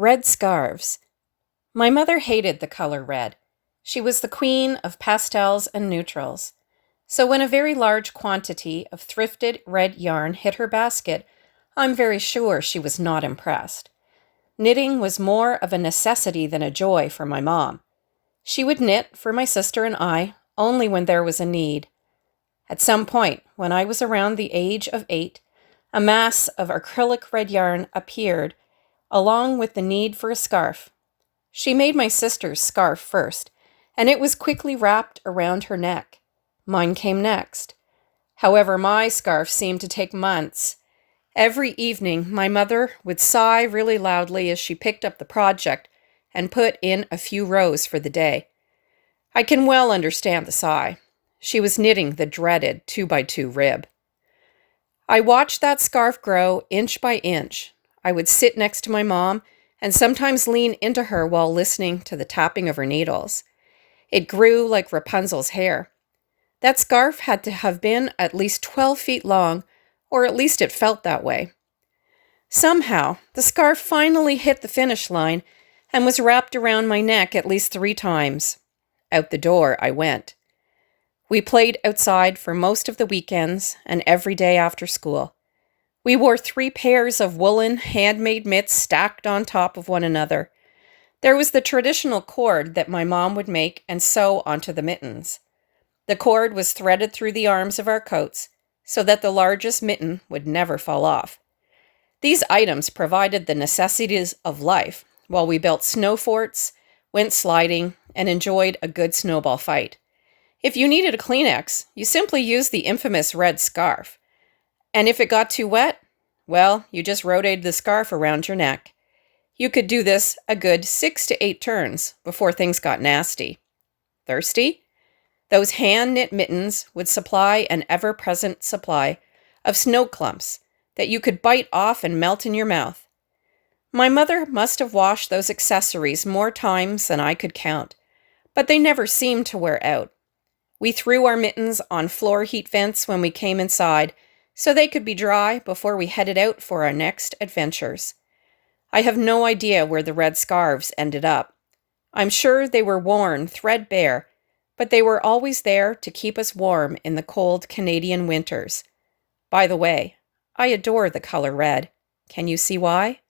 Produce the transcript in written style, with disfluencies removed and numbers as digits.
Red scarves. My mother hated the color red. She was the queen of pastels and neutrals. So when a very large quantity of thrifted red yarn hit her basket, I'm very sure she was not impressed. Knitting was more of a necessity than a joy for my mom. She would knit for my sister and I only when there was a need. At some point, when I was around the age of 8, a mass of acrylic red yarn appeared, along with the need for a scarf. She made my sister's scarf first, and it was quickly wrapped around her neck. Mine came next. However, my scarf seemed to take months. Every evening, my mother would sigh really loudly as she picked up the project and put in a few rows for the day. I can well understand the sigh. She was knitting the dreaded 2x2 rib. I watched that scarf grow inch by inch. I would sit next to my mom and sometimes lean into her while listening to the tapping of her needles. It grew like Rapunzel's hair. That scarf had to have been at least 12 feet long, or at least it felt that way. Somehow, the scarf finally hit the finish line and was wrapped around my neck at least 3 times. Out the door I went. We played outside for most of the weekends and every day after school. We wore 3 pairs of woolen, handmade mitts stacked on top of one another. There was the traditional cord that my mom would make and sew onto the mittens. The cord was threaded through the arms of our coats so that the largest mitten would never fall off. These items provided the necessities of life while we built snow forts, went sliding, and enjoyed a good snowball fight. If you needed a Kleenex, you simply used the infamous red scarf. And if it got too wet, well, you just rotated the scarf around your neck. You could do this a good 6 to 8 turns before things got nasty. Thirsty? Those hand-knit mittens would supply an ever-present supply of snow clumps that you could bite off and melt in your mouth. My mother must have washed those accessories more times than I could count, but they never seemed to wear out. We threw our mittens on floor heat vents when we came inside, so they could be dry before we headed out for our next adventures. I have no idea where the red scarves ended up. I'm sure they were worn threadbare, but they were always there to keep us warm in the cold Canadian winters. By the way, I adore the color red. Can you see why?